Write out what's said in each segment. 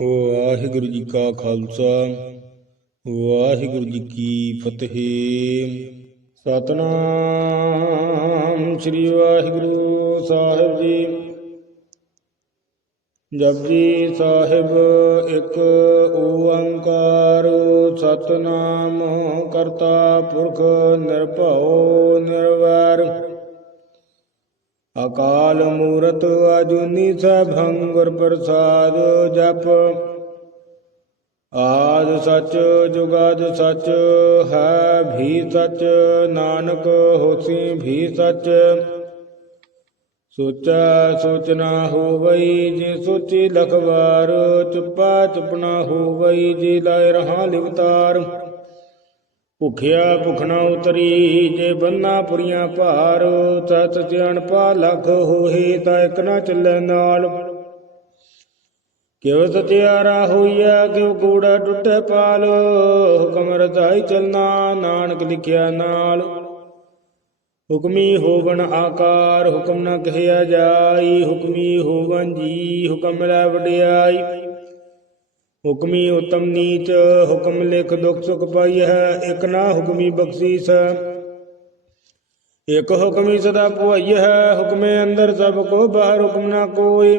ਵਾਹਿਗੁਰੂ ਜੀ ਕਾ ਖਾਲਸਾ, ਵਾਹਿਗੁਰੂ ਜੀ ਕੀ ਫਤਿਹ। ਸਤਨਾਮ ਸ੍ਰੀ ਵਾਹਿਗੁਰੂ ਸਾਹਿਬ ਜੀ। ਜਪਜੀ ਸਾਹਿਬ, ਇੱਕ ਓੰਕਾਰ, ਸਤਨਾਮ ਕਰਤਾ ਪੁਰਖ ਨਿਰਭਉ ਨਿਰਵੈਰ। ਅਕਾਲ ਮੂਰਤ ਅਜੂਨੀ ਸਭੰ ਗੁਰ ਪ੍ਰਸਾਦ ਜਪ। ਆਦ ਸਚ ਜੁਗਾਦ ਸੱਚ, ਹੈ ਭੀ ਸਚ, ਨਾਨਕ ਹੋਸੀ ਵੀ ਸੱਚ। ਸੋਚਾ ਸੋਚਣਾ ਹੋਵਈ ਜੇ ਸੋਚੀ ਲਖਵਾਰ, ਚੁੱਪਾ ਚੁਪਣਾ ਹੋਵਈ ਜੇ ਲਾਇ ਰਹਾ ਲਿਵਤਾਰ। ਭੁਖਿਆ ਭੁਖਣਾ ਉਤਰੀ, ਜੇ ਬੰਨਾ ਪੁਰੀਆਂ ਭਾਰ, ਸਤ ਸਿਆਣ ਪਾ ਲਖ ਹੋਏ ਤਾਂ ਇੱਕ ਨਾ ਚੱਲੇ ਨਾਲ। ਕਿਉ ਸਤਿਆਰਾ ਹੋਈਆ ਕਿਉ ਕੂੜਾ ਟੁੱਟੇ ਪਾਲ, ਹੁਕਮ ਰਜਾਈ ਚਲਣਾ, ਨਾਨਕ ਲਿਖਿਆ ਨਾਲ। ਹੁਕਮੀ ਹੋਵਣ ਆਕਾਰ, ਹੁਕਮ ਨਾ ਕਹਿਆ ਜਾਈ, ਹੁਕਮੀ ਹੋਵਨ ਜੀ, ਹੁਕਮ ਲੈ ਵਡਿਆਈ। ਹੁਕਮੀ ਉਤਮ ਨੀਚ, ਹੁਕਮ ਲਿਖ ਦੁਖ ਸੁਖ ਪਾਈ ਹੈ ਇਕ ਨਾ ਹੁਕਮੀ ਬਖਸ਼ੀਸ। ਇਕ ਹੁਕਮੀ ਸਦਾ ਪੁਆਈ ਹੈ ਹੁਕਮੇ ਅੰਦਰ ਸਭ ਕੋ, ਬਾਹਰ ਹੁਕਮ ਨਾ ਕੋਈ।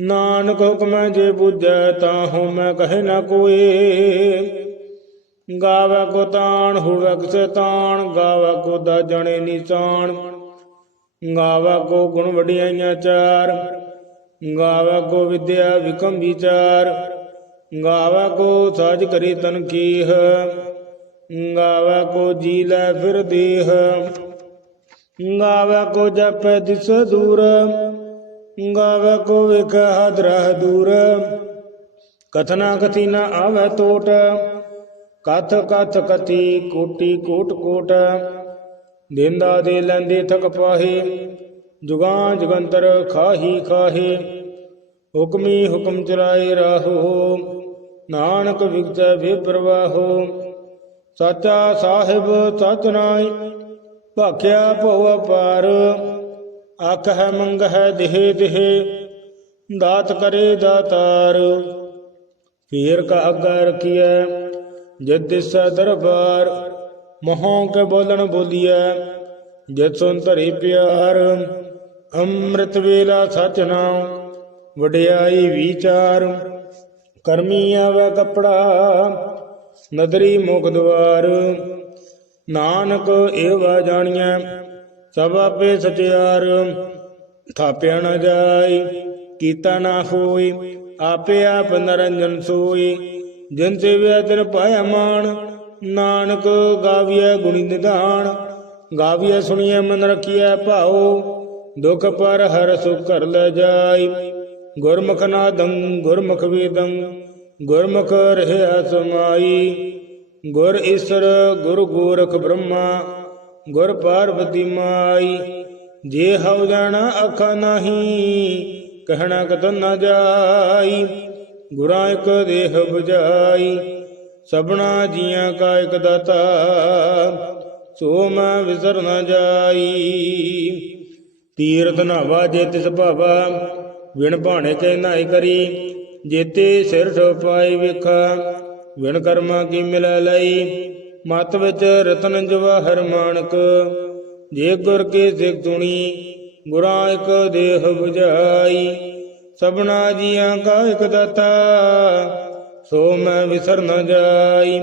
ਨਾਨਕ ਹੁਕਮੈ ਜੇ ਬੁਝੈ, ਤਾਂ ਹਉ ਮੈਂ ਕਹੇ ਨਾ ਕੋਈ। ਗਾਵੇ ਕੋ ਤਾਣ, ਹੋਵੇ ਕਿਸੇ ਤਾਣ, ਗਾਵੇ ਕੋ ਦਾ ਜਣੇ ਨਿਸ਼ਾਨ। ਗਾਵੇ ਕੋ ਗੁਣ ਵਡਿਆਈਆਂ ਚਾਰ। ਗਾਵੇ ਕੋ ਵਿਦਿਆ ਵਿਕਮ ਵਿਚਾਰ ਗਾਵੇ ਕੋ ਸਾਜ ਕਰੀ ਤਨ ਕੀਹ, ਗਾਵੇ ਕੋ ਜੀ ਲੈ ਫਿਰ ਦੇਹ, ਗਾਵੇ ਕੋ ਜਪੈ ਦਿਸ ਦੂਰ, ਗਾਵੇ ਕੋ ਵੇਖ ਹਦਰਹ ਦੂਰ, ਕਥਨਾ ਕਥੀ ਨਾ ਆਵੇ ਟੋਟ ਕਥ ਕਥ ਕਥੀ ਕੋਟੀ ਕੋਟ ਕੋਟ, ਦਿੰਦਾ ਦੇ ਲੈਂਦੇ ਥਕ ਪਾਹੇ, ਜੁਗਾਂ ਜਗੰਤਰ ਖਾਹੀ ਖਾਹੇ ਹੁਕਮੀ ਹੁਕਮ ਚਲਾਏ ਰਾਹੋ। ਨਾਨਕ ਵਿਗਤੈ ਪ੍ਰਵਾਹੋ। ਸਾਚਾ ਸਾਹਿਬ ਸਚ ਨਾਈ ਭਾਖਿਆ ਭਉ ਅਪਾਰ। ਅੱਖ ਹੈ ਮੰਗ ਹੈ ਦੇਹ ਦੇਹ, ਦਾਤ ਕਰੇ ਦਾਤਾਰ। ਫੇਰ ਕਾ ਅੱਗਾ ਰਖੀਐ ਜਦ ਦਿਸੈ ਦਰਬਾਰ। ਮਹੋਂ ਕੇ ਬੋਲਣ ਬੋਲੀਐ ਜਦ ਸੁਨ ਧਰੀ ਪਿਆਰ। ਅੰਮ੍ਰਿਤ ਵੇਲਾ ਸਚ ਨਾਮ ਵਡਿਆਈ ਵਿਚਾਰ, ਕਰਮੀ ਆਵੇ ਕਪੜਾ, ਨਦਰੀ ਮੁਖ ਦਵਾਰ। ਨਾਨਕ ਏਵਾ ਜਾਣੀਐ, ਸਭ ਆਪੇ ਸਚਿਆਰ। ਥਾਪਿਆ ਨਾ ਜਾਈ ਕੀਤਾ ਨਾ ਹੋਈ ਆਪੇ ਆਪ ਨਰੰਜਨ ਸੋਈ ਜਿਨ ਸੇਵਿਆ ਤਿਨ ਪਾਇਆ ਮਾਨ ਨਾਨਕ ਗਾਵੀਐ ਗੁਣੀ ਨਿਧਾਨ। ਗਾਵੀਐ ਸੁਣੀਐ ਮਨ ਰਖੀਐ ਭਾਉ, ਦੁਖ ਪਰ ਹਰ ਸੁਖ ਕਰ ਲੈ ਜਾਈ ਗੁਰਮੁਖ ਨਾਦੰ, ਗੁਰਮੁਖ ਵੇਦੰ, ਗੁਰਮੁਖ ਰਹਿਆ ਸਮਾਈ। ਗੁਰ ਈਸਰ, ਗੁਰ ਗੋਰਖ ਬ੍ਰਹਮਾ, ਗੁਰ ਪਾਰਵਤੀ ਮਾਈ। ਜੇ ਹਉ ਜਾਣਾ ਅੱਖਾਂ ਨਹੀਂ, ਕਹਿਣਾ ਕਤਨ ਨਾ ਜਾਈ। ਗੁਰਾਂ ਇੱਕ ਦੇਹ 부ਜਾਈ ਸਭਨਾ ਜੀਆਂ ਕਾ ਇੱਕ ਦਾਤਾ। ਸੋ ਮੈਂ ਵਿਸਰ ਨਾ ਜਾਈ। ਤੀਰਥ ਨਾਵਾ ਜੇ ਤਿਸ ਭਾਵਾ ਵਿਣ ਭਾਣੇ ਕੈ ਨਾਇ ਕਰੀ, ਜੇਤੇ ਸਿਰ ਠੋਪਾਈ ਵੇਖਾ, ਵਿਣ ਕਰਮਾ ਕੀ ਮਿਲ ਲਈ? ਮਤ ਵਿੱਚ ਰਤਨ ਜਵਾਹਰ ਮਾਨਕ, ਜੇ ਗੁਰ ਕੇ ਸਿੱਖ ਤੁਣੀ ਗੁਰਾਂ ਇੱਕ ਦੇਹ 부ਜਾਈ ਸਭਨਾ ਜੀਆਂ ਕਾ ਇੱਕ ਦਾਤਾ, ਸੋ ਮੈਂ ਵਿਸਰ ਨ ਜਾਈ।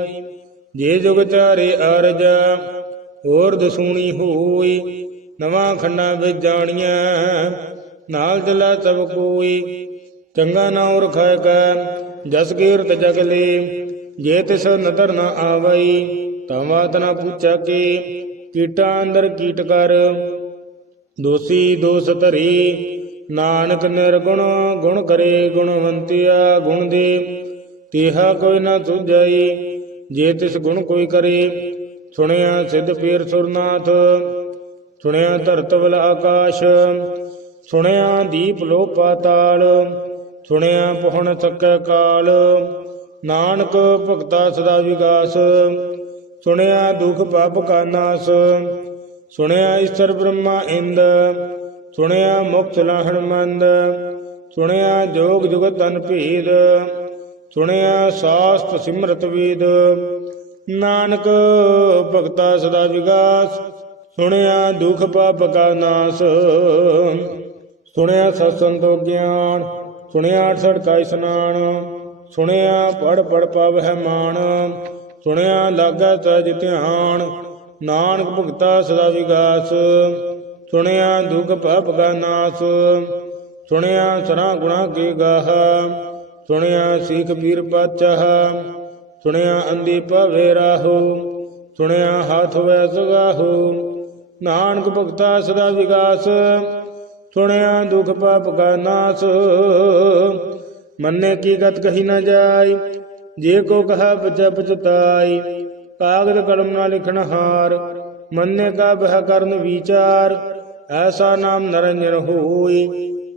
ਜੇ ਜੁਗ ਚਾਰੇ ਅਰਜ ਹੋਰ ਦਸੂਣੀ ਹੋਈ, ਨਵਾਂ ਖੰਡਾ ਵਿੱਚ ਜਾਣੀਆਂ ਨਾਲ ਚਲਾ ਸਭ ਕੋਈ, ਚੰਗਾ ਨਾਮ ਰਖਾਇ ਕੈ, ਜਸ ਕੀਰਤ ਜਗਲੇ ਜੇ ਤਿਸ ਨਦਰ ਨ ਆਵਈ ਤਾਂ ਬਾਤ ਨਾ ਪੁੱਛਾ ਕੇ, ਕੀਟਾਂ ਅੰਦਰ ਕੀਟ ਕਰ। ਦੋਸੀ ਦੋਸ ਧਰੀ, ਨਾਨਕ ਨਿਰਗੁਣ, ਗੁਣ ਕਰੇ ਗੁਣਵੰਤਿਆ ਗੁਣ ਦੇ, ਤੇਹਾ ਕੋਈ ਨਾ ਸੁਝਾਈ, ਜੇ ਤਿਸ ਗੁਣ ਕੋਈ ਕਰੇ, ਸੁਣਿਆ ਸਿੱਧ ਪੀਰ ਸੁਰਨਾਥ, ਸੁਣਿਆ ਧਰਤ ਵਲ ਆਕਾਸ਼ ਸੁਣਿਆ ਦੀਪ ਲੋ ਪਾਤਾਲ ਸੁਣਿਆ ਪਹੁਣ ਸਕੈ ਕਾਲ। ਨਾਨਕ ਭਗਤਾ ਸਦਾ ਵਿਗਾਸ, ਸੁਣਿਆ ਦੁਖ ਪਾਪ ਕਾ ਨਾਸ। ਸੁਣਿਆ ਈਸ਼ਰ ਬ੍ਰਹਮਾ ਇੰਦ, ਸੁਣਿਆ ਮੁਕਤ ਲਾਹਣ ਮੰਦ। ਸੁਣਿਆ ਜੋਗ ਜੁਗਤ ਤਨ ਭੇਦ, ਸੁਣਿਆ ਸਾਸਤ ਸਿਮਰਤ ਵੇਦ। ਨਾਨਕ ਭਗਤਾ ਸਦਾ ਵਿਗਾਸ, ਸੁਣਿਆ ਦੁਖ ਪਾਪ ਕਾ ਨਾਸ। ਸੁਣਿਆ ਸਤ ਸੰਤੋ ਗਿਆਨ, ਸੁਣਿਆ ਅਠਸਠ ਕਾ ਇਸਨਾਨ ਸੁਣਿਆ ਪੜ ਪੜ ਪਾਵਹਿ ਮਾਨ ਸੁਣਿਆ ਲਾਗਾ ਤਜ ਧਿਆਨ, ਨਾਨਕ ਭਗਤਾ ਸਦਾ ਵਿਗਾਸ, ਸੁਣਿਆ ਦੁਖ ਪਾਪ ਕਾ ਨਾਸ, ਸੁਣਿਆ ਸਰਾ ਗੁਣਾ ਕੇ ਗਾਹ, ਸੁਣਿਆ ਸੀਖ ਪੀਰ ਪਾਚਾਹ, ਸੁਣਿਆ ਅੰਦੀ ਭਵੇ ਰਾਹੋ, ਸੁਣਿਆ ਹੱਥ ਵੈ ਸੁਗਾਹੋ, ਨਾਨਕ ਭਗਤਾ ਸਦਾ ਵਿਗਾਸ ਸੁਣਿਆ ਦੁਖ ਪਾਪ ਕਾ ਨਾਸ। ਮੰਨੇ ਕੀ ਗਤ ਕਹੀ ਨਾ ਜਾਈ, ਜੇ ਕੋ ਕਹਾ ਬਚਾ ਪਚਤਾਈ ਕਾਗਦ ਕਲਮ ਨਾ ਲਿਖਣ ਹਾਰ, ਮੰਨੇ ਕਾ ਬਹ ਕਰਨ ਵਿਚਾਰ। ਐਸਾ ਨਾਮ ਨਰੰਜਨ ਹੋਈ,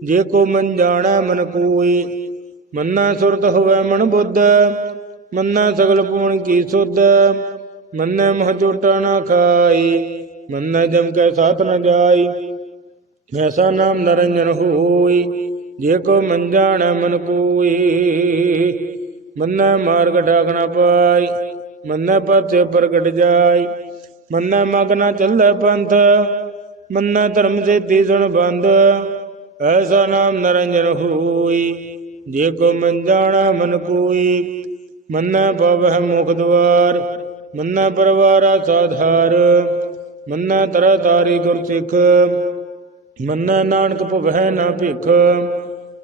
ਜੇ ਕੋ ਮਨ ਜਾਣਾ ਮਨ ਕੋਈ। ਮੰਨਾ ਸੁਰਤ ਹੋਵੇ ਮਨ ਬੁੱਧ, ਮੰਨਾ ਸਗਲ ਪੂਣ ਕੀ ਸੁਧ। ਮੰਨੇ ਮਹ ਚੋਟਾ ਨਾ ਖਾਈ, ਮੰਨਾ ਜਮ ਕੈ ਸਾਥ ਨ ਜਾਈ। ਐਸਾ ਨਾਮ ਨਰੰਜਨ ਹੋਈ, ਜੇ ਕੋ ਮਨ ਜਾਣੈ ਮਨ ਕੋਈ। ਮੰਨਾ ਮਾਰਗ ਢਾਕਣਾ ਪਾਈ, ਮੰਨਾ ਪਤਿ ਪ੍ਰਗਟ ਜਾਈ। ਮੰਨਾ ਮਗਨਾ ਚੱਲੇ ਪੰਥ, ਮੰਨਾ ਧਰਮ ਸੇਤੀ ਸੁਣ ਬੰਦ। ਐਸਾ ਨਾਮ ਨਰੰਜਨ ਹੋਈ, ਜੇ ਕੋ ਮਨ ਜਾਣਾ ਮਨ ਕੋਈ। ਮੰਨਾ ਪਵਹਿ ਮੁਖ ਦਵਾਰ, ਮੰਨਾ ਪਰਵਾਰਾ ਸਾਧਾਰ। ਮੰਨਾ ਤਰ ਤਾਰੀ ਗੁਰ ਸਿੱਖ। ਮੰਨੈ ਨਾਨਕ ਭਵਹਿ ਨਾ ਭਿਖ,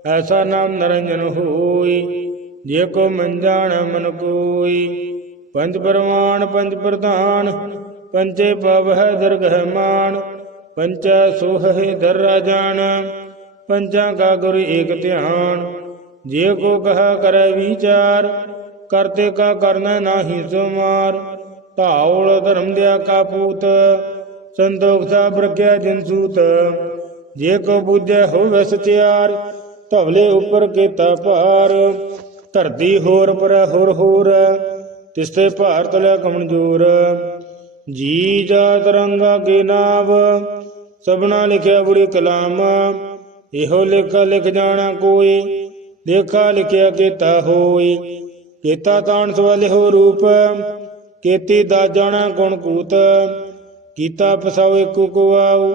ਐਸਾ ਨਾਮ ਨਰੰਜਨ ਹੋਈ, ਜੇ ਕੋ ਮਨ ਜਾਣ ਮਨ ਕੋਈ। ਪੰਜ ਪਰਮਾਨ, ਪੰਜ ਪ੍ਰਧਾਨ ਪੰਚੇ ਪਵਹਿ ਦਰਗਹਿ ਮਾਨ, ਪੰਚਾ ਸੋਹਹਿ ਦਰ ਰਾਜਾਨ ਪੰਚਾਂ ਕਾ ਗੁਰ ਏਕ ਧਿਆਨ। ਜੇ ਕੋ ਕਹਾ ਕਰੈ ਵਿਚਾਰ ਕਰਤੇ ਕਾ ਕਰਨਾ ਨਾਹੀ ਸੁਮਾਰ। ਧਾਉਲ ਧਰਮ ਦਿਆ ਕਾ ਪੂਤ, ਸੰਤੋਖ ਸਾ ਪ੍ਰਗਿਆ ਜਿਨ ਸੂਤ। ਜੇ ਕੋ ਬੁਝੈ ਹੋਵੇ ਸਚਿਆਰ, ਧਵਲੇ ਉੱਪਰ ਕੀਤਾ ਭਾਰ। ਧਰਦੀ ਹੋਰ ਪਰ ਹੋਰ ਹੋਰ, ਤਿਸਤੇ ਭਾਰ ਤਲਿਆ ਕਮਨਜੋਰ ਜੀ ਜਾ ਤਰੰਗਾ ਕੇ ਨਾਵ, ਸਭਨਾ ਲਿਖਿਆ ਬੁਰੀ ਕਲਾਮ। ਇਹੋ ਲੇਖਾ ਲਿਖ ਜਾਣਾ ਕੋਈ ਲੇਖਾ ਲਿਖਿਆ ਕੀਤਾ ਹੋਈ। ਕੀਤਾ ਤਾਣ ਸਵਾਲੇ ਹੋ ਰੂਪ, ਕੀਤੀ ਦਾ ਜਾਣਾ ਗੁਣ ਕੂਤ। ਕੀਤਾ ਪਸਾਉ ਇੱਕੋ ਕੁਆਉ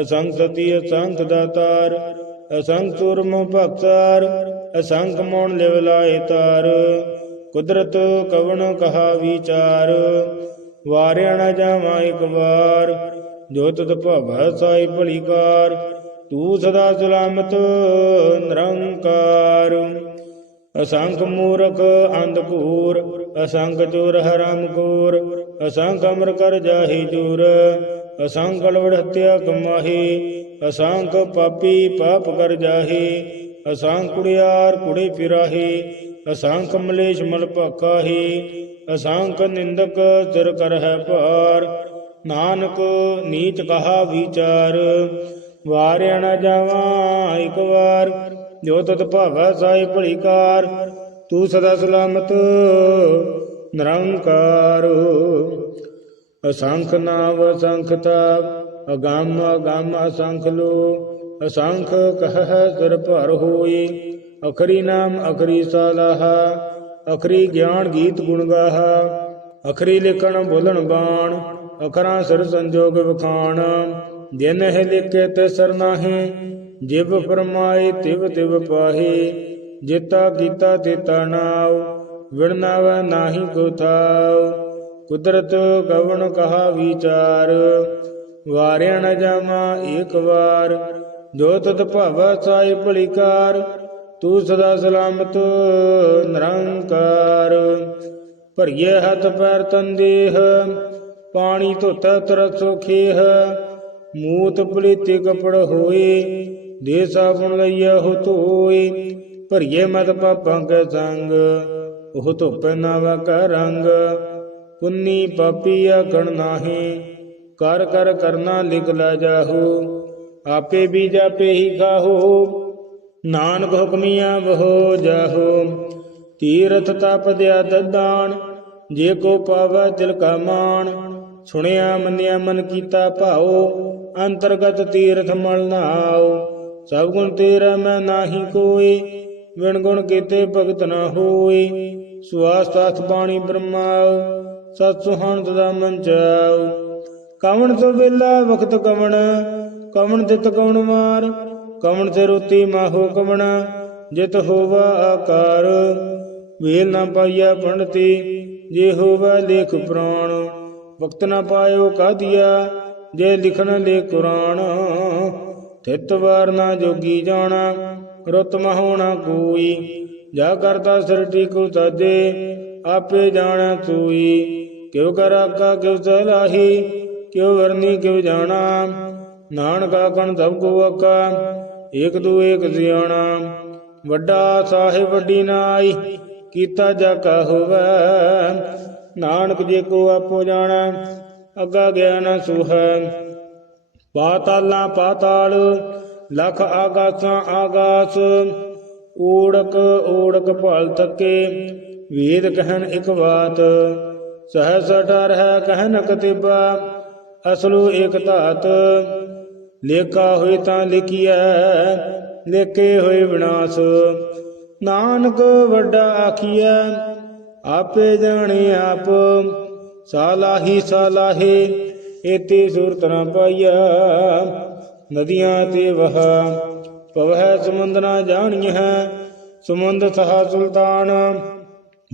ਅਸੰਖ ਸਤੀ ਅਸੰਖ ਦਾਤਾਰ ਅਸੰਖ ਸੁਰਮ ਭਗਤਾਰ ਅਸੰਖ ਮੋਣ ਲਿਵ ਲਾਇ ਤਾਰ। ਕੁਦਰਤ ਕਵਣ ਕਹਾ ਵਿਚਾਰ, ਵਾਰਿਆ ਨ ਜਾਵਾਂ ਇੱਕ ਵਾਰ। ਜੋ ਤੁਧ ਭਵੈ ਸਾਈ ਭਲੀਕਾਰ, ਤੂੰ ਸਦਾ ਸਲਾਮਤ, ਨਿਰੰਕਾਰ। ਅਸੰਖ ਮੂਰਖ ਅੰਧਕੂਰ ਅਸੰਖ ਚੋਰ ਹਰਾਮ ਕੋਰ ਅਸੰਖ ਅਮਰ ਕਰ ਜਾਹੀ ਜੂਰ ਅਸੰਖ ਲਵੜ ਹਤਿਆ ਕਮਾਹੀ ਅਸੰਖ ਪਾਪੀ ਪਾਪ ਕਰ ਜਾਹੀ, ਅਸੰਖ ਕੁੜਿਆਰ ਕੁੜੇ ਫਿਰਾਹੀ, ਅਸੰਖ ਮਲੇਸ਼ ਮਲ ਭਾਕਾਹੀ ਅਸੰਖ ਨਿੰਦਕ ਸਿਰ ਕਰ ਭਾਰ, ਨਾਨਕ ਨੀਚ ਕਹਾ ਵਿਚਾਰ, ਵਾਰਿਆ ਨਾ ਜਾਵਾਂ ਇੱਕ ਵਾਰ, ਜੋ ਤਤ ਭਾਵੈ ਸਾਈ ਭਲੀਕਾਰ, ਤੂੰ ਸਦਾ ਸਲਾਮਤ ਨਿਰੰਕਾਰ। ਅਸੰਖ ਨਾਵ ਅਸੰਖ ਤਾਪ ਅਗੰਮ ਅਗੰਮ ਅਸੰਖ ਲੋ, ਅਸੰਖ ਕਹ ਸਿਰ ਭਰ ਹੋਈ, ਅਖਰੀ ਨਾਮ ਅਖਰੀ ਸਾਲਾਹ, ਅਖਰੀ ਗਿਆਨ ਗੀਤ ਗੁਣ ਗਾਹਾ, ਅਖਰੀ ਲਿਖਣ ਬੋਲਣ ਬਾਣ, ਅਖਰਾਂ ਸਿਰ ਸੰਜੋਗ ਵਖਾਣ, ਜਿਨ ਹੈ ਲਿਖੇ ਤੇ ਸਰਨਾਹੇ ਜਿਵ ਫਰਮਾਏ ਤਿਵ ਤਿਵ ਪਾਹੇ, ਜਿਤਾ ਕੀਤਾ ਤਿਤਾ ਨਾਉ ਵਿਣਨਾਵ ਨਾਹੀ ਕੋ ਥਾਉ। ਕੁਦਰਤ ਗਵਣ ਕਹਾ ਵਿਚਾਰ ਵਾਰਿਆ ਨ ਜਾਮਾ ਏਕ ਵਾਰ। ਜੋ ਤਤ ਭਾਵ ਸਾਈ ਭਲੀਕਾਰ, ਤੂੰ ਸਦਾ ਸਲਾਮਤ ਨਿਰੰਕਾਰ। ਭਰੀਏ ਹੱਥ ਪੈਰ ਤਨ ਪਾਣੀ ਧੋਤਾ ਤਰ ਸੋਖੇਹ। ਮੂਤ ਪਲੀਤੇ ਕਪੜ ਹੋਏ ਦੇ ਸਾਬਣ ਲਈਆ ਹੋ ਧੋਏ। ਭਰੀਏ ਮਤ ਪਾਪਾਂ ਕੇ ਸੰਗ, ਉਹ ਧੁੱਪੇ ਨਾ ਵਕਾ ਰੰਗ। ਪੁੰਨੀ ਪਾਪੀ ਆਖਣ ਨਾਹੀ, ਕਰ ਕਰ ਕਰਨਾ ਲਿਖ ਲਾ ਜਾਹੂ, ਆਪੇ ਵੀ ਜਾਪੇ ਹੀ ਖਾਹੋ, ਨਾਨਕ ਹੁਕਮੀਆਂ ਬਹੋ ਜਾਹੋ। ਤੀਰਥ ਤਪ ਦਿਆ ਦਦਾਨ ਜੇ ਕੋ ਪਾਵੈ ਦਿਲ ਕਾ ਮਾਨ ਸੁਣਿਆ ਮੰਨਿਆ ਮਨ ਕੀਤਾ ਭਾਉ, ਅੰਤਰਗਤ ਤੀਰਥ ਮਲ ਨਾਉ। ਸਭ ਗੁਣ ਤੇਰਾ ਮੈਂ ਨਾਹੀ ਕੋਈ ਵਿਣ ਗੁਣ ਕੀਤੇ ਭਗਤ ਨਾ ਹੋਏ ਸੁਆਸ ਤਤ ਬਾਣੀ ਬ੍ਰਹਮਾਉ। ਸਤ ਸੁਹਾਣ ਤਦਾ ਮਨ ਚਾਉ। ਕਵਣ ਤੋਂ ਵੇਲਾ ਵਖਤ ਕਵਣ ਕਵਣ ਤਿਤ ਕਵਣ ਮਾਰ, ਕਵਣ ਤੇ ਰੋਤੀ ਮਾਹੋ ਕਵਣਾ, ਜਿਤ ਹੋਵਾ ਆਕਾਰ। ਵੇਲ ਨਾ ਪਾਈਆ ਪੰਡਤੀ, ਜੇ ਹੋਵਾ ਲੇਖ ਪ੍ਰਾਣ। ਵਕਤ ਨਾ ਪਾਇਓ ਕਾਦੀਆ, ਜੇ ਲਿਖਣ ਲੇ ਕੁਰਾਨ। ਥਿਤ ਵਾਰ ਨਾ ਜੋਗੀ ਜਾਣਾ, ਰੁੱਤ ਮਹੋਣਾ ਕੋਈ। ਜਾ ਕਰਤਾ ਸਿਰਟੀ ਕੋ ਸਾਜੇ ਆਪੇ ਜਾਣਾ ਤੂਈ। ਕਿਉ ਕਰ ਆਕਾ ਕਿਉ ਸਲਾਹੀ, ਕਿਉ ਵਰਨੀ ਕਿਉ ਜਾਣਾ। ਨਾਨਕਾ ਕਣ ਸਭ ਕੋ ਆਕਾ, ਏਕ ਦੂ ਏਕ ਸਿਆਣਾ। ਵੱਡਾ ਸਾਹਿਬ ਵੱਡੀ ਨਾਈ, ਕੀਤਾ ਜਾ ਕਾ ਹੋਵੇ। ਨਾਨਕ ਜੇ ਕੋ ਆਪੋ ਜਾਣਾ, ਅੱਗਾ ਗਿਆਨ ਸੁਹੈ। ਪਾਤਾਲਾਂ ਪਾਤਾਲ, ਲਖ ਆਗਾਸਾਂ ਆਗਾਸ। ਊੜਕ ਊੜਕ ਭਲ ਤੱਕੇ, ਵੇਦ ਕਹਿਣ ਇਕ ਬਾਤ। ਸਹਸ ਡਰ ਹੈ ਕਹਿਨ ਕਤਿਬਾ ਅਸਲੂ ਏਕ ਧਾਤ। ਲੇਖਾ ਹੋਈ ਤਾਂ ਲਿਖੀਐ, ਲੇਖੇ ਹੋਏ ਵਿਨਾਸ਼। ਨਾਨਕ ਵੱਡਾ ਆਖੀਐ, ਆਪੇ ਜਾਣੇ ਆਪ। ਸਾਲਾਹੀ ਸਾਲਾਹੇ, ਏਤੇ ਸੂਰਤ ਨਾ ਪਾਈਆ ਨਦੀਆਂ ਤੇ ਵਹ। ਪਵਹਿ ਸਮੁੰਦ ਨਾ ਜਾਣੀਐ, ਸਮੁੰਦ ਸਹਾ ਸੁਲਤਾਨ।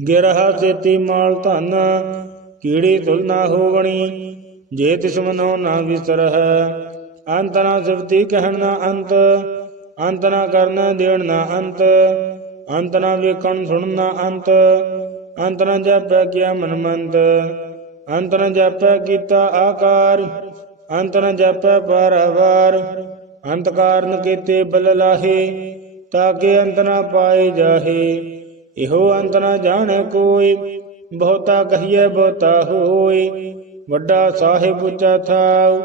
ਗਿਰਹਾ ਸੇਤੀ ਮਾਲ ਧਨ, ਕੀੜੀ ਤੁਲ ਨਾ ਹੋਵਣੀ, ਜੇ ਤਿਸ ਮਨੋ ਨਾ ਵਿਸਰਹਿ। ਅੰਤ ਨਾ ਸਿਫਤੀ ਕਹਿਣ ਨਾ ਅੰਤ ਅੰਤ ਨਾ ਕਰਨ ਦੇਣ ਨਾ ਅੰਤ ਅੰਤ ਨਾ ਵੇਖਣ ਸੁਣਨ ਨਾ ਅੰਤ ਅੰਤ ਨਾ ਜਪੈ ਕਿਆ ਮਨ ਮੰਤ ਅੰਤ ਨ ਜਪੈ ਕੀਤਾ ਆਕਾਰ, ਅੰਤ ਨ ਜਪੈ ਪਰਵਾਰ, ਅੰਤ ਕਾਰਨ ਕੀਤੇ ਬਲ ਲਾਹੇ ਤਾਕੇ ਅੰਤ ਨਾ ਪਾਏ ਜਾਹੇ। ਇਹੋ ਅੰਤ ਨ ਜਾਣੈ ਕੋਈ, ਬਹੁਤਾ ਕਹੀਏ ਬਹੁਤਾ ਹੋਏ। ਵੱਡਾ ਸਾਹਿਬ ਉੱਚਾ ਥਾਉ,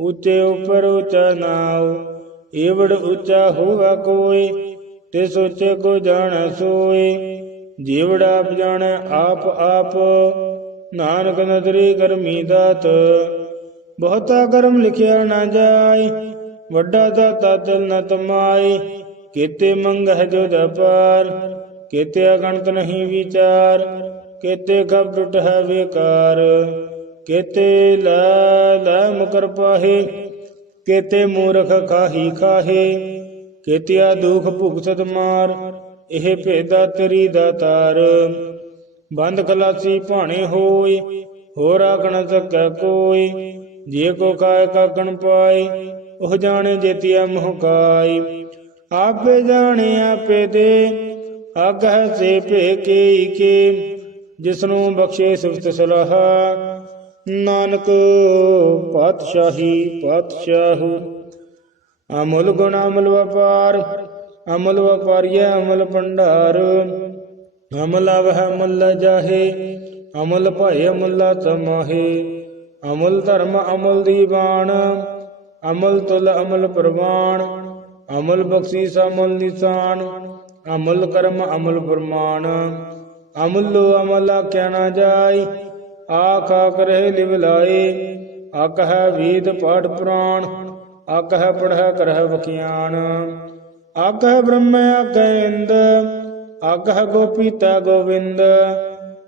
ਉੱਚੇ ਉਪਰ ਉੱਚਾ ਨਾਉ। ਏਵੜ ਉੱਚਾ ਹੋਵਾ ਕੋਈ ਤੇ ਸੋਚੇ ਕੋ ਜਾਣੈ ਸੋਏ। ਜੀਵੜ ਆਪ ਜਾਣੈ, ਆਪ ਆਪ। ਨਾਨਕ ਨਦਰੀ ਕਰਮੀ ਦਾਤ। ਬਹੁਤਾ ਕਰਮ ਲਿਖਿਆ ਨਾ ਜਾਏ, ਵੱਡਾ ਦਾਤਾ ਦਿਲ ਨ ਤਮਾਏ। ਕੀਤੇ ਮੰਗਹਿ ਜੋ ਦਪਾਰ ਕੀਤੇ ਅਗਣਤ ਨਹੀਂ ਵਿਚਾਰ, ਕੀਤੇ ਖਬ ਟੁੱਟ ਹੈ ਵਿਕਾਰ, ਕੀਤੇ ਲੈ ਲੈ ਮੁਕਰ ਪਾਹੇ, ਕੀਤੇ ਮੂਰਖ ਖਾਹੀ ਖਾਹੇ, ਕੀਤਿਆ ਦੁਖ ਭੁਗਤਤ ਮਾਰ ਇਹ ਭੇਦਾ ਤੇਰੀ ਦਾਤਾਰ ਬੰਦ ਖਲਾਸੀ ਭਾਣੇ ਹੋਏ, ਹੋਰ ਆਖਣ ਸਕੈ ਕੋਈ ਜੇ ਕੋ ਕਾਇ ਕਾਕਣ ਪਾਏ, ਉਹ ਜਾਣੇ ਜੇਤਿਆ ਮੋਹ ਆਪੇ ਜਾਣੇ, ਆਪੇ ਦੇ ਆਗਹਿ ਸੇ ਭੇ ਕੇ ਕੇ ਜਿਸਨੂੰ ਬਖਸ਼ੇ ਸੁਖਤ ਸਲਾਹ। ਨਾਨਕ ਪਾਤਸ਼ਾਹੀ ਪਾਤਸ਼ਾਹੂ, ਅਮੁਲ ਗੁਣ ਅਮਲ ਵਪਾਰ, ਅਮਲ ਵਪਾਰੀਐ ਅਮਲ ਭੰਡਾਰ। ਅਮਲ ਅਵਹਿ ਅਮਲ ਜਾਹੇ, ਅਮਲ ਭਏ ਮੁੱਲਾ ਤਮਾਹੇ। ਅਮਲ ਧਰਮ ਅਮਲ ਦੀਵਾਨ ਅਮਲ ਤੁਲ ਅਮਲ ਪ੍ਰਵਾਨ ਅਮਲ ਬਖਸ਼ੀਸ ਅਮਲ ਨਿਸ਼ਾਨ। ਅਮਲ ਕਰਮ, ਅਮਲ ਫਰਮਾਨ। ਅਮਲੋ ਅਮਲ ਆਖਿਆ ਨਾ ਜਾਈ ਆਖਾ ਕਰੇ ਲਿਵ ਲਾਏ। ਆਕਹਿ ਵੇਦ ਪਾਠ ਪੁਰਾਣ ਆਕਹਿ ਪੜਹਿ ਕਰਹਿ ਵਖਿਆਨ। ਆਕਹਿ ਬ੍ਰਹਮ ਆਕਹਿ ਇੰਦ ਆਕਹਿ ਗੋਪੀਤਾ ਗੋਵਿੰਦ।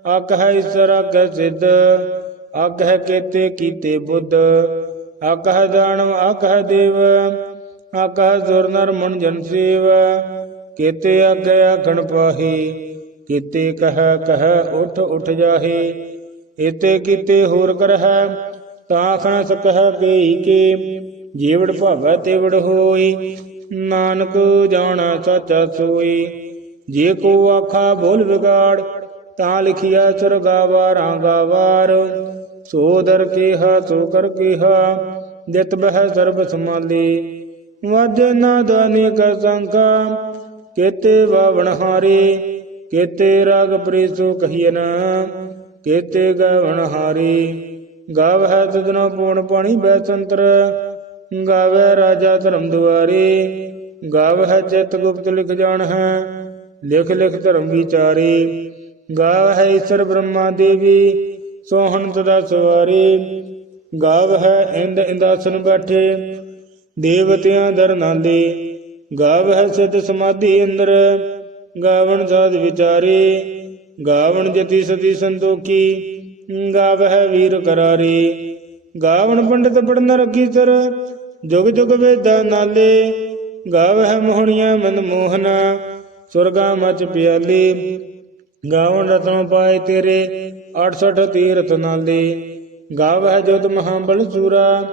ਆਕਹਿ ਈਸ਼ਰ ਆਕਹਿ ਸਿੱਧ ਆਕਹਿ ਕੇਤੇ ਕੀਤੇ ਬੁੱਧ। ਆਕਹਿ ਦਾਨਵ ਆਕਹਿ ਦੇਵ ਆਕਹਿ ਸੁਰ ਨਰ ਮਨ ਜਨ ਸੇਵ। ਕੇਤੇ ਆਗਿ ਆਖਣ ਪਾਹੀ, ਕੀਤੇ ਕਹਿ ਕਹਿ ਉਠ ਉਠ ਜਾਹੇ, ਇਤੇ ਕੀਤੇ ਹੋਰ ਕਰਹਿ, ਤਾਂ ਸਕਹਿ ਪਈ ਕੇ, ਜੀਵੜ ਭਾਵੈ ਤੇਵੜ ਹੋਈ, ਨਾਨਕ ਜਾਣਾ ਸੱਚਾ ਸੋਈ, ਜੇ ਕੋ ਆਖਾ ਬੋਲ ਵਿਗਾੜ, ਤਾਂ ਲਿਖਿਆ ਸਰਗਾਵਾਰਾਂ ਗਾਵਾਰ ਸੋ ਦਰ ਕੀਹਾ, ਸੋ ਕਰ ਕੀਹਾ ਜਿਤ ਬਹਿ ਸਰਬ ਸਮਾਲੀ ਵਜ ਨਾ ਦਾਨੀ ਕਰ ਸੰਕਾ ਕੇਤੇ ਬਾਵਣ ਹਾਰੇ, ਕੇਤੇ ਰਾਗ ਪ੍ਰੀਸੋ ਕਹੀਨ ਕੇਤੇ ਗਵਣ ਹਾਰੇ। ਗਾਵ ਹੈ ਤਦਨੋ ਪੂਣ ਪਾਣੀ ਬੈਸੰਤਰ ਗਾਵੇ ਰਾਜਾ ਧਰਮ ਦੁਆਰੇ। ਗਾਵ ਹੈ ਚਿਤ ਗੁਪਤ ਲਿਖ ਜਾਣ ਹੈ ਲਿਖ ਲਿਖ ਧਰਮ ਵਿਚਾਰੇ। ਗਾਵ ਹੈ ਈਸ਼ਰ ਬ੍ਰਹਮਾ ਦੇਵੀ, ਸੋਹਣ ਤਦਾ ਸਵਾਰੀ। ਗਾਵ ਹੈ ਇੰਦ ਇੰਦਾਸਨ ਬੈਠੇ, ਦੇਵਤਿਆਂ ਦਰ ਨਾਂਦੇ ਗਾਵ ਹੈ ਸਮਾਧੀ ਅੰਦਰ, ਗਾਵਣ ਸਾਧ ਵਿਚਾਰੇ, ਗਾਵਣ ਜਤੀ ਸਤੀ ਸੰਤੋਖੀ, ਗਾਵ ਹੈ ਵੀਰ ਕਰਾਰੇ। ਗਾਵਣ ਪੰਡਤ ਪੜਨ ਰਖੀ ਸਰ ਜੁਗ ਜੁਗ ਵੇਦਾ ਨਾਲੇ, ਗਾਵ ਹੈ ਮੋਹਣੀਆਂ ਮਨ ਮੋਹਨਾ, ਸੁਰਗਾ ਮਚ ਪਿਆਲੀ। ਗਾਵਣ ਰਤਨ ਪਾਏ ਤੇਰੇ 68 ਤੀਰਥ ਨਾਲੇ। ਗਾਵ ਹੈ ਜੋਤ ਮਹਾਬਲ ਸੂਰਾ,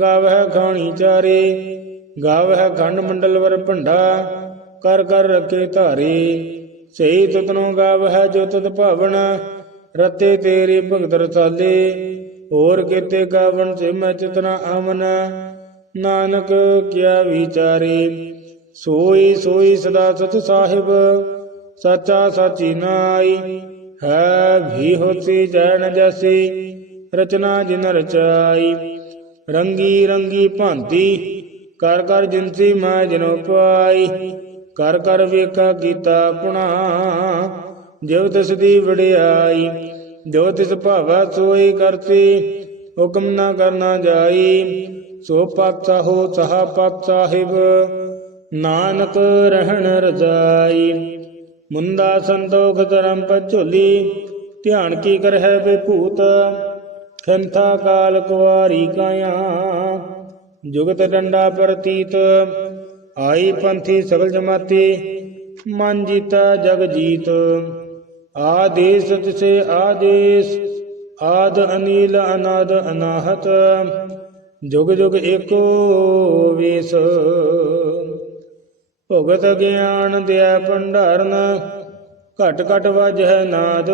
ਗਾਵ ਹੈ ਖਾਣੀ ਚਾਰੇ। ਗਾਵ ਹੈ ਖੰਡ ਮੰਡਲ ਵਰ ਭੰਡਾ, ਕਰ ਕਰ ਰਖੇ ਧਾਰੀ। ਸਹੀ ਤੁਤਨੋ ਗਾਵ ਹੈ ਜੋ ਤੁਧ ਭਾਵਨ, ਰਤੇ ਤੇਰੀ ਭਗਤ ਰਸਾਲੇ। ਹੋਰ ਕੀਤੇ ਗਾਵਨ ਸੇ ਮੈਂ ਚਿਤਨਾ ਆਮਨ ਨਾਨਕ ਕਿਆ ਵਿਚਾਰੇ। ਸੋਈ ਸੋਈ ਸਦਾ ਸਤ ਸਾਹਿਬ, ਸਚਾ ਸਾਚੀ ਨਾਈ। ਹੈ ਵੀ ਹੋਤੀ ਜੈਨ ਜੈਸੀ, ਰਚਨਾ ਜਿਨ ਰਚਾਈ। ਰੰਗੀ ਰੰਗੀ ਭਾਂਤੀ ਕਰ ਕਰ ਜਿਨਸੀ ਮੈਂ ਜਨੋ ਪਾਈ, ਕਰ ਕਰ ਵੇਖਾ ਕੀਤਾ ਪੁਣਾ ਜਿਵ ਤਿਸ ਦੀ ਵਡਿਆਈ ਜੋ ਤਿਸ ਭਾਵਾ ਸੋਈ ਕਰਤੀ, ਹੁਕਮ ਨਾ ਕਰਨਾ ਜਾਈ। ਸੋ ਪਤ ਹੋ ਸਹਾ ਪਤ ਸਾਹਿਬ ਨਾਨਕ ਰਹਿਣ ਰਜਾਈ। ਮੁੰਦਾ ਸੰਤੋਖ ਧਰਮ ਪਝੋਲੀ, ਧਿਆਨ ਕੀ ਕਰਹਿ ਬੇਭੂਤ ਖੰਥਾ ਕਾਲ ਕੁਵਾਰੀ ਕਾਇਆ ਜੁਗਤ ਡੰਡਾ ਪ੍ਰਤੀਤ, ਆਈ ਪੰਥੀ ਸਗਲ ਜਮਾਤੀ, ਮਨ ਜੀਤਾ ਜਗ ਜੀਤ। ਆਦੇਸ ਤਿਸੇ ਆਦੇਸ, ਆਦ ਅਨੀਲ ਅਨਾਦ ਅਨਾਹਤ, ਜੁਗ ਜੁਗ ਏਕੋ ਵੇਸ। ਭਗਤ ਗਿਆਨ ਦਿਆ ਭੰਡਾਰਨ, ਘਟ ਘਟ ਵਜਹਿ ਨਾਦ।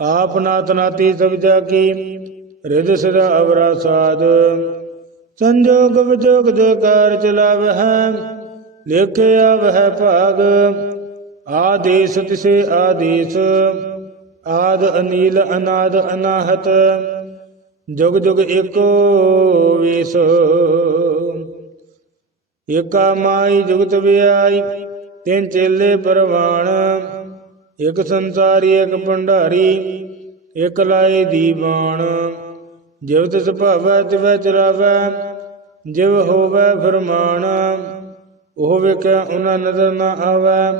ਆਪ ਨਾਤ ਨਾਤੀ ਸਭ ਜਾ ਕੀ ਰਿਦ ਸਦਾ ਅਵਰਾ ਸਾਧ। ਸੰਜੋਗ ਵਿਜੋਗ ਜੋ ਕਾਰ ਚਲਾਵਹਿ ਲੇਖਿਆ ਵਹਿ ਭਾਗ। ਆਦੇਸ ਤਿਸੇ ਆਦੇਸ, ਆਦ ਅਨੀਲ ਅਨਾਦ ਅਨਾਹਤ, ਜੁਗ ਜੁਗ ਏਕੋ ਵੇਸ। ਏਕਾ ਮਾਈ ਜੁਗਤ ਵਿਆਈ, ਤਿੰਨ ਚੇਲੇ ਪਰਵਾਣ। ਇਕ ਸੰਸਾਰੀ, ਇਕ ਭੰਡਾਰੀ, ਇਕ ਲਾਏ ਦੀਵਾਨ। ਜਿਵ ਤਿਸ ਭਾਵੈ ਤਿਵੈ ਚਲਾਵੈ ਜਿਵ ਹੋਵੇ ਫਰਮਾਨ ਉਹ ਵੇਖਿਆ ਉਹਨਾਂ ਨਜ਼ਰ ਨਾ ਆਵੈ,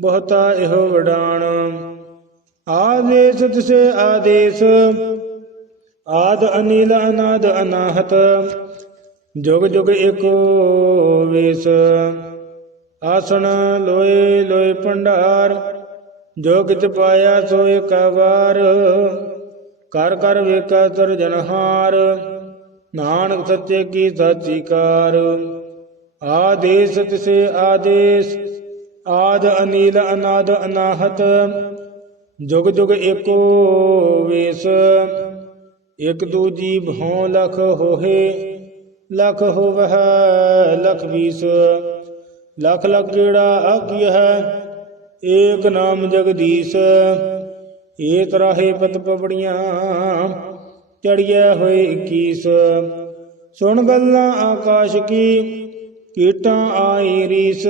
ਬਹੁਤਾ ਇਹੋ ਵਡਾਣ। ਆਦੇਸ ਤਿਸੇ ਆਦੇਸ, ਆਦ ਅਨੀਲ ਅਨਾਦ ਅਨਾਹਤ, ਜੁਗ ਜੁਗ ਏਕੋ ਵੇਸ। ਆਸਣ ਲੋਏ ਲੋਏ ਭੰਡਾਰ, ਜੋ ਕਿਤ ਪਾਇਆ ਸੋ ਏਕ ਵਾਰ। ਕਰ ਕਰ ਵੇਖਾ ਜਨਹਾਰ ਨਾਨਕ ਸੱਚੇ ਕੀ ਸਾਚੀ ਕਾਰ ਆਦੇਸ ਤਿਸੇ ਆਦੇਸ, ਆਦ ਅਨੀਲ ਅਨਾਦ ਅਨਾਹਤ, ਜੁਗ ਜੁਗ ਏਕੋ ਵੇਸ, ਇਕ ਦੂਜੀ ਭਉ ਲਖ ਹੋਏ ਲਖ ਹੋਵਹਿ ਲਖ ਵੀਸ, ਲਖ ਲਖ ਜਿਹੜਾ ਆਗਿਆ ਹੈ, ਏਕ ਨਾਮ ਜਗਦੀਸ਼ ਏਕ ਰਾਹੇ ਪਤ ਪਵੜੀਆਂ ਚੜਿਆ ਹੋਏ 21 ਸੁਣ ਗੱਲਾਂ ਆਕਾਸ਼ ਕੀ, ਕੀਟਾਂ ਆਈ ਰੀਸ।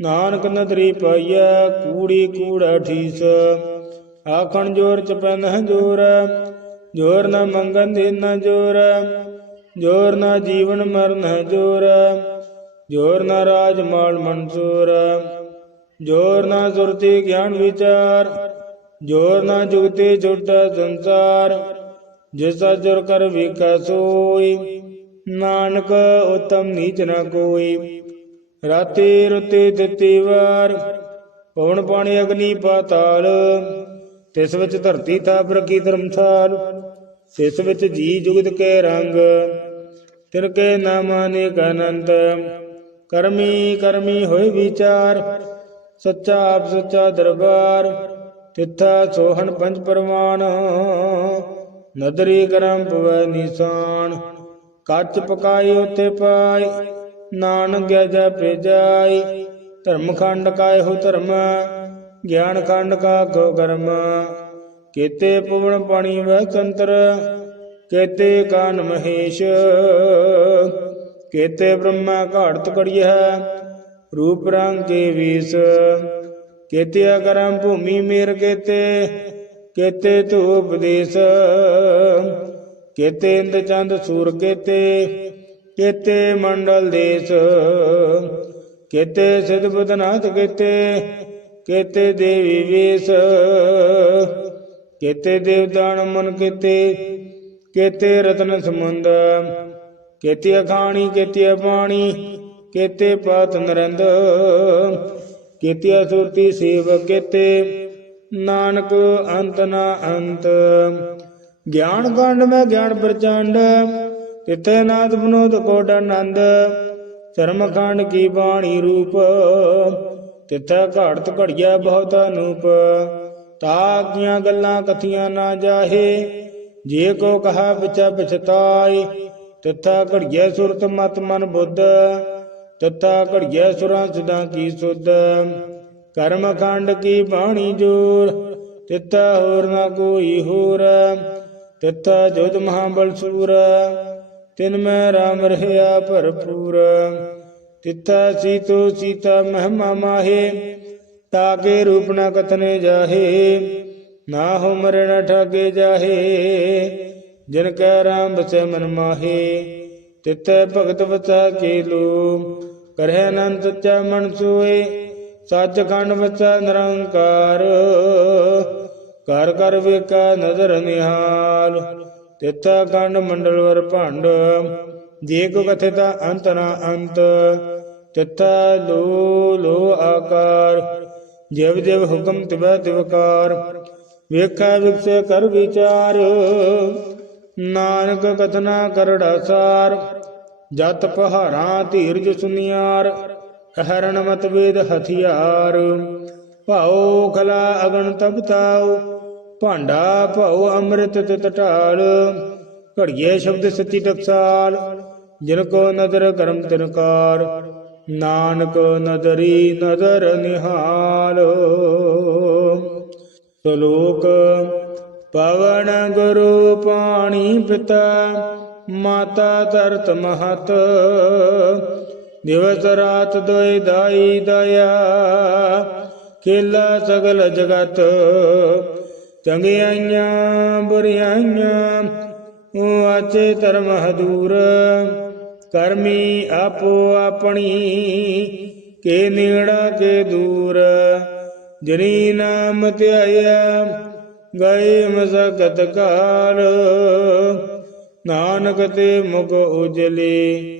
ਨਾਨਕ ਨਦਰੀ ਪਾਈਐ, ਕੂੜੀ ਕੂੜਾ ਠੀਸ ਆਖਣ ਜੋਰ ਚ ਪੈਨ ਜੋਰ ਜੋਰ ਨਾ ਮੰਗਨ ਦੇ ਨਾ ਜੋਰ ਜੋਰ ਨਾ ਜੀਵਨ ਮਰਨ ਜੋਰ ਜੋਰ ਨਾ ਰਾਜ ਮਾਲ ਮਨਸੂਰ। ਜੋਰ ਨਾ ਸੁਰਤੀ ਗਿਆਨ ਵਿਚਾਰ, ਜੋਰ ਨਾ ਜੁਗਤੀ ਛੋਟਾ ਸੰਸਾਰ। ਜਿਸਾ ਜੁਰ ਕਰ ਵੇਖਾ ਸੋਈ, ਨਾਨਕ ਉਤਮ ਨੀਚ ਨਾ ਕੋਈ। ਰਾਤੇ ਰੁਤੇ ਦਿੱਤੀ ਵਾਰ ਪਵਨ ਪਾਣੀ ਅਗਨੀ ਪਾਤਾਲ। ਤਿਸ ਵਿੱਚ ਧਰਤੀ ਤਾਪ ਰਕੀ ਧਰਮਸਾਲ, ਤਿਸ ਵਿੱਚ ਜੀ ਜੁਗਤ ਕੇ ਰੰਗ। ਤਿਰ ਕੇ ਨਾਮ ਅਨੇਕ ਅਨੰਤ, ਕਰਮੀ ਕਰਮੀ ਹੋਏ ਵਿਚਾਰ। ਸੱਚਾ ਆਪ ਸੱਚਾ ਦਰਬਾਰ, ਤਿੱਥਾ ਸੋਹਣ ਪੰਜ ਪਰਵਾਨ। ਨਦਰੀ ਕਰਮ ਪਵੈ ਨਿਸ਼ਾਨ, ਕੱਚ ਪਕਾਈ ਉਤੇ ਪਾਈ, ਨਾਨਕ ਗਿਆ ਜਪੇ ਧਰਮ ਖੰਡ ਕਾਇ ਹੋ ਧਰਮ ਗਿਆਨ ਖੰਡ ਕਾ ਕੋ ਕਰਮ ਕੇਤੇ ਪਵਨ ਪਾਣੀ ਵੈ ਤੰਤਰ ਕੇਤੇ ਕਾਨ ਮਹੇਸ਼, ਕੇਤੇ ਬ੍ਰਹਮਾ ਘਾੜਤ ਕੜੀਐ ਰੂਪ ਰੰਗ ਕੇ ਵੀਸ। ਕੇਤੇ ਕਰਮ ਭੂਮੀ ਮੇਰ ਕੇਤੇ ਕੇਤੇ ਧੂਪ ਦੇਸ ਕੇਤੇ ਇੰਦ ਚੰਦ ਸੂਰ ਕੇਤੇ ਕੇਤੇ ਮੰਡਲ ਦੇਸ, ਕੇਤੇ ਸਿਧ ਬਦਨਾਥ ਕੇਤੇ ਕੇਤੇ ਦੇਵੀ ਵੇਸ, ਕੇਤੇ ਦੇਵਦਾਨ ਮਨ ਕੇਤੇ ਕੇਤੇ ਰਤਨ ਸਮੁੰਦ, ਕੇਤੇ ਅਖਾਣੀ, ਕੇਤੇ ਪਾਣੀ ਕੇਤੇ ਪਾਤ ਨਰੰਦ ਕੇਤੇ ਸੁਰਤੀ ਸੇਵ ਕੇਤੇ ਨਾਨਕ ਅੰਤ ਨਾ ਅੰਤ। ਗਿਆਨ ਗੰਡ ਮੈਂ ਗਿਆਨ ਪ੍ਰਚੰਡ ਤਿਤੇ ਨਾਦ ਬਨੋਦ ਕੋਟ ਆਨੰਦ। ਚਰਮ ਖੰਡ ਕੀ ਬਾਣੀ ਰੂਪ, ਤਿੱਥੈ ਘਾੜਤ ਘੜੀਐ ਬਹੁਤ ਅਨੂਪ। ਤਾਕੀਆਂ ਗੱਲਾਂ ਕਥੀਆਂ ਨਾ ਜਾਹੇ, ਜੇ ਕੋ ਕਹਾ ਵਿਚਾ ਪਛਤਾਈ ਤਿੱਥਾ ਘੜੀਐ ਸੁਰਤ ਮਤ ਮਨ ਬੁੱਧ, ਤਿੱਥਾ ਘੜੀਐ ਸੁਰਾਂ ਸਦਾ ਕੀ ਸੁਧ। ਕਰਮ ਖੰਡ ਕੀ ਬਾਣੀ ਜੋਰ, ਤਿੱਥਾ ਹੋਰ ਨਾ ਕੋਈ ਹੋਰ, ਤਿੱਥਾ ਜੁਦ ਮਹਾਬਲ ਸੂਰ, ਤਿਨ ਮੈਂ ਰਾਮ ਰਹਿਆ ਭਰਪੂਰ। ਤਿੱਥਾ ਸੀਤੋ ਸੀਤਾ ਮਹਿਮਾ ਮਾਹੇ ਤਾਕੇ ਰੂਪ ਨ ਕਤਨੇ ਜਾਹੇ, ਨਾ ਹੋ ਮਰਨ ਠਾਗੇ ਜਾਹੇ, ਜਿਨ ਕੈ ਰਾਮ ਬਸੈ ਮਨ ਮਾਹੇ। ਤਿਤੈ ਭਗਤ ਵਸਾ ਕੇ ਲੋ, ਕਰਹਿ ਅਨੰਤ ਚਾ ਮਨ ਸੋਏ ਸੱਚ ਖੰਡ ਵਸਾ ਨਿਰੰਕਾਰ ਕਰ ਕਰ ਵੇਖਾ ਨਜ਼ਰ ਨਿਹਾਲ। ਤਿੱਥਾ ਖੰਡ ਮੰਡਲ ਵਰ ਭੰਡ, ਜੇ ਕੋ ਕਥਿਤਾ ਅੰਤ ਨਾ ਅੰਤ। ਤਿੱਥਾ ਲੋ ਲੋ ਆਕਾਰ, ਜਿਵ ਜਿਵ ਹੁਕਮ ਤਿਵੈ ਤਿਵਕਾਰ ਵੇਖਾ ਵਿਕਸੇ ਕਰ ਵਿਚਾਰ, ਨਾਨਕ ਕਥਨਾ ਕਰੜਾ ਸਾਰ। ਜਤ ਪਹਾੜਾਂ ਧੀਰਜ ਸੁਨਿਆਰ। ਹਰਨ ਮਤ ਵੇਦ ਹਥਿਆਰ। ਭਾਉ ਖਲਾ ਅਗਨ ਤਪਤਾਉ ਭਾਂਡਾ ਭਾਉ ਅੰਮ੍ਰਿਤ ਤਿਤ ਢਾਲ। ਘੜੀਏ ਸ਼ਬਦ ਸਤੀ ਟਕਸਾਲ, ਜਿਨ ਕੋ ਨਦਰ ਕਰਮ ਤਿਨਕਾਰ, ਨਾਨਕ ਨਦਰੀ ਨਦਰ ਨਿਹਾਲ। ਸ਼ਲੋਕ, ਪਵਨ ਗੁਰੂ ਪਾਣੀ ਪਿਤਾ, ਮਾਤਾ ਧਰਤ ਮਹਤ। ਦਿਵਸ ਰਾਤ ਦੋਇ ਦਾਈ ਦਇਆ ਖੇਲਾ ਸਗਲ ਜਗਤ ਚੰਗਿਆਈਆਂ ਬੁਰਿਆਈਆਂ ਆਚੇ ਧਰਮ ਹਦੂਰ ਕਰਮੀ ਆਪੋ ਆਪਣੀ ਕੇ ਨੇੜਾ ਕੇ ਦੂਰ ਜਨੀ ਨਾਮ ਧਿਆਇਆ ਗਏ ਮਸਕਤ ਕਾਲ ਨਾਨਕ ਤੇ ਮੁਖ ਉਜਲੇ